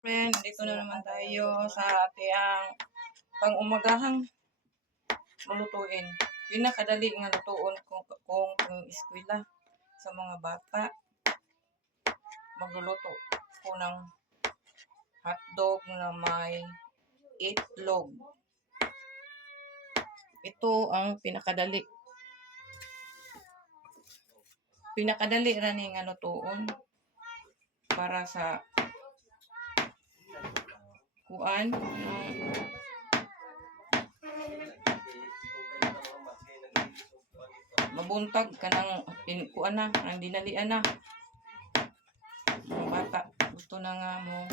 Friend, dito na naman tayo sa ating pang-umagahang lulutuin. Pinakadali nga lutuon kung eskwela sa mga bata. Magluluto ko ng hotdog na may itlog. Ito ang pinakadali. Pinakadali rani nga lutuon para sa kuan mabuntag ka ng kuan na, ang dinalian na. Mga bata, gusto na nga mo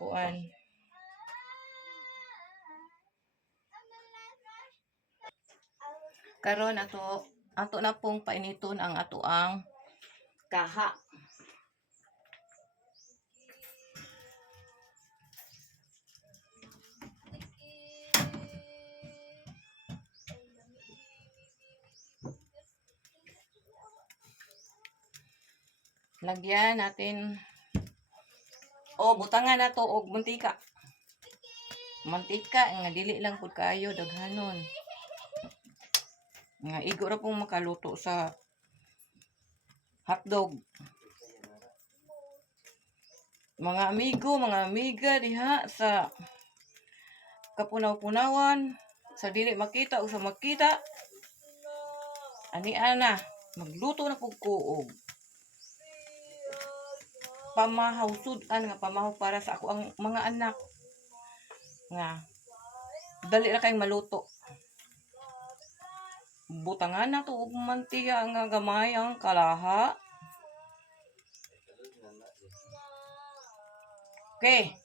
kuan. Karon ato na pong painiton ang atoang kaha. Lagyan natin butangan na to og mantika. Mantika nga dili lang pud kaayo daghanon. Nga igo ra pong makaluto sa hotdog. Mga amigo, mga amiga diha sa kapunaw-punawan, sa dili makita o sa makita. Ani ana, magluto na pug kuog. Pamahaw sudan nga pamahaw para sa ako ang mga anak. Nga dali ra kayong maluto. Butangan na to og mantika nga gamay ang kalaha. Okay.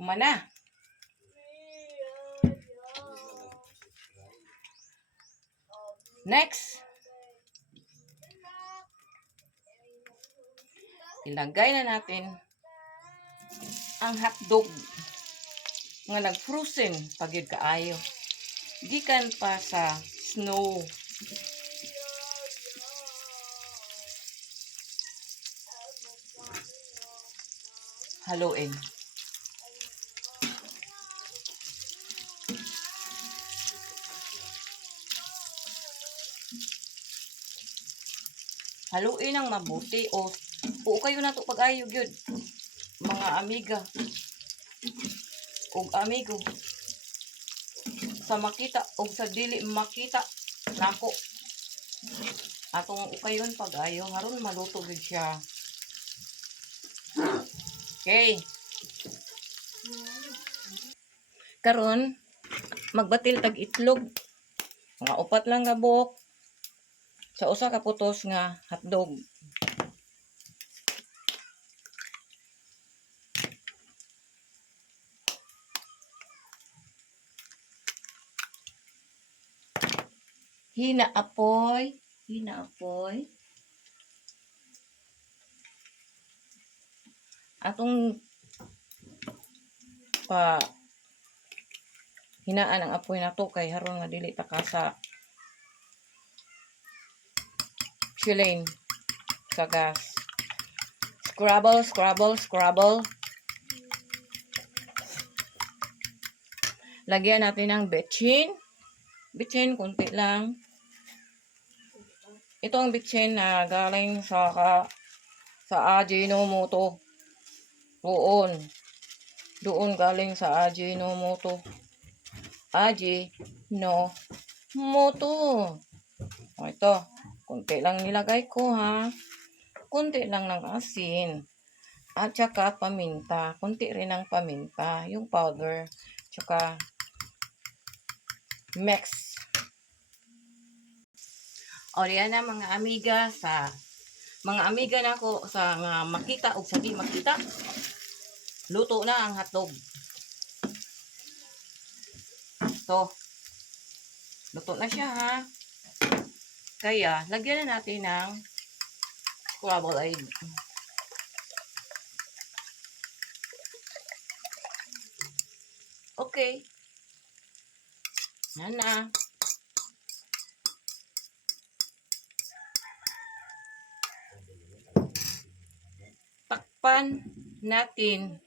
Umana. Next. Ilagay na natin ang hotdog nga nag-frozen pagyud kaayo. Gikan pa sa snow. Haluin. Haluin ang mabuti o kayo na to pag-ayo gyud mga amiga ug amigo sa makita ug sa dili makita nako atong ukayon pag-ayo haron maluto gyud siya. Okay. Karon magbatil tag itlog mga upat lang ka buok sa usa ka putos nga hotdog. Hina apoy. Atong pa hinaan ang apoy nato kay haron nga dili ta ka sa chilling sa gas. Scrabble. Lagyan natin ng betchin. Betchin kunti lang. Ito ang betchin na galing sa Ajinomoto. Doon galing sa Ajinomoto. O ito, kunti lang nilagay ko ha. Kunti lang ng asin. At saka paminta. Kunti rin ng paminta. Yung powder. Tsaka mix. O yan na mga amiga nako sa nga makita o sa di makita. Luto na ang hotdog. So, luto na siya ha. Kaya, lagyan na natin ng scrambled egg. Okay. Yan na. Takpan natin